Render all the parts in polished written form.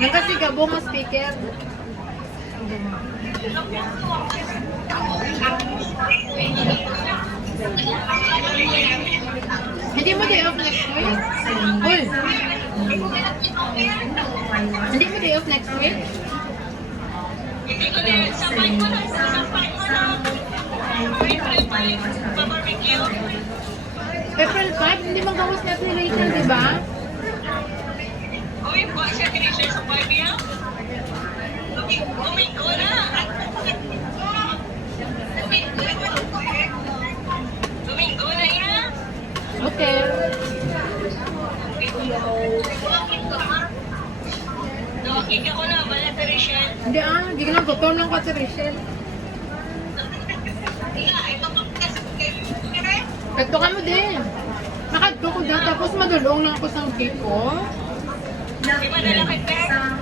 Yan kasi gabo nga speaker. Hindi mo day off next week? Uy! Hindi mo day off next week? Hindi ko na, sabay ko na. Barbecue. April 5, hindi magawas na ni Rachel, di ba? Uy, buwan siya kinisya sa 5 yan. Domingo na. Domingo na yan. Okay. Nakakik ako na, bala sa Rachel. Hindi hindi ka na gutom lang ka si Rachel. Kadto ka mo din. Nakadto ko din, tapos madulong lang ako sa cake ko. Di ba nalakit ba?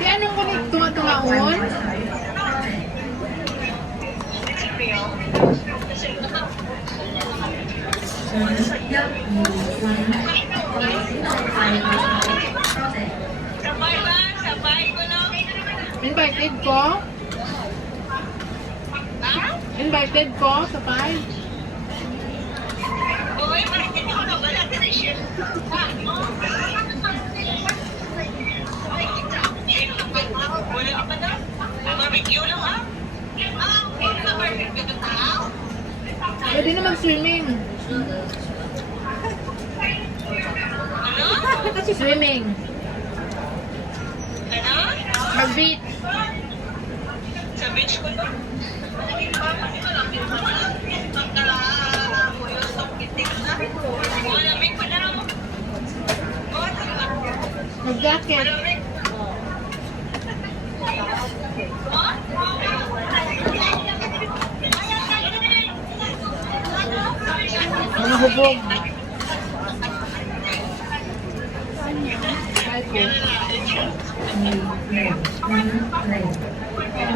Kaya anong ko tunga-tungaon? Sabay ba? Sabay ko na. Invited ko? Invited ko sa 5? Uy, bakit ako na bala sa Rachel? Wala ka na? Barbecue lang ha? Barbecue na tao? Pwede na mag-swimming. Ano? Swimming. Ano? Mag-beat. Sa beach ko to. Malamig pa na lang. Mag-jacket. Mga hubog.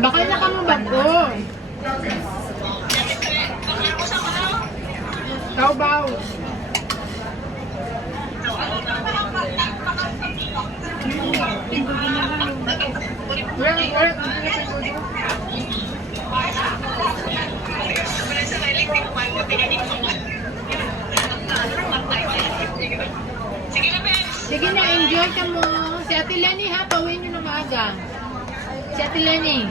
Bakit na ka mo bago? Kaubaw. Sige na, Ben. Sige na, enjoy ka mo. Si Ate Lenny ha, pauwiin nyo na maaga. Si Ate Lenny.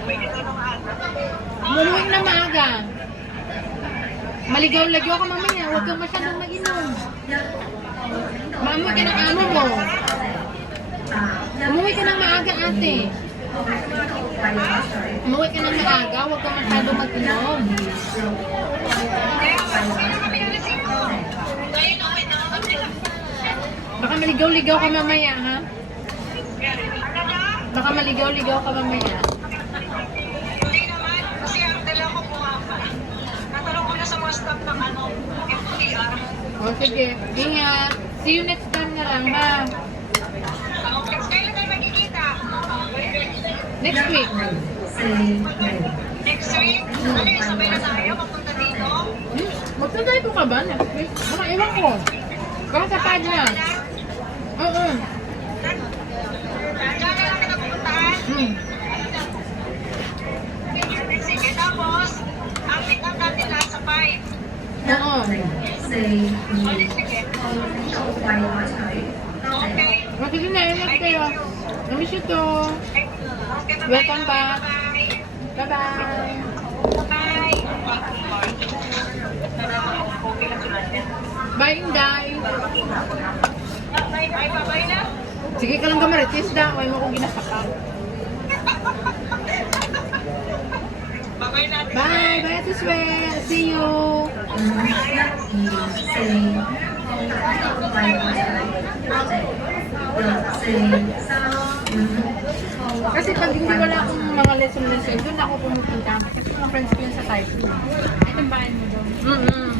Umuwi na maaga. Maligaw-ligaw ka mamaya, huwag kang masyadong mag-inom. Maamoy ka ng amo mo. Umuwi ka ng maaga, ate. Umuwi ka ng maaga, huwag kang masyadong mag-inom. Baka maligaw-ligaw ka mamaya, ha? Baka maligaw-ligaw ka mamaya. Hindi naman, kasi ang dala ko bumaba. Natanong ko na sa mga staff ng ano, MTR. O sige, ingat. See you next time na lang, ha? Kailan tayo magkikita? Next week. Next week? Ano yung sabay na tayo? Papunta dito? Magtatay ko ka ba next week? Baka iwan ko. Baka sa pad na. Oo. Diyan na lang kita pupuntahan? Sige, tapos, ang pick-up natin lahat sa 5. Oo. Sige. Okay. Sige na, ingat kayo. Namiss you too. Okay, bye-bye. Welcome back. Bye-bye. Bye-bye. Bye, Inday. Bye-bye na. Sige ka lang gamaritis da. Huwag mo kong ginasakal. Bye-bye natin. Bye. Bye, Ate Swen. See you. Kasi pag hindi wala akong mga lesson, doon ako pumupunta. Kasi mga friends ko yun sa type. Itong bahay mo doon.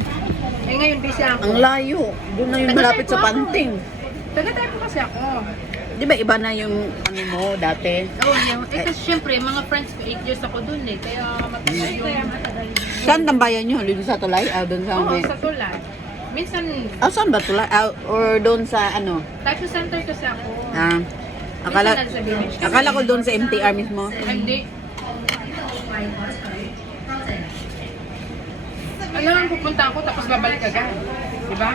Eh ngayon busy ako. Ang layo. Doon na yung malapit sa Panting. Taga-type kasi ako. Di ba iba na yung ano mo dati? Oo, eh kasi syempre, mga friends ko, 8 years ako doon eh. Kaya matagal yung... Saan tambayan nyo? Doon sa Tulay? Doon sa Oo, may... sa tulad. Minsan, Saan ba Tulay? Or doon sa ano? type center kasi ako. Akala, Minsan nasa village. Kasi- akala ko doon sa MTR mismo. Hindi. Alam, pupunta ako tapos babalik agad. Di ba?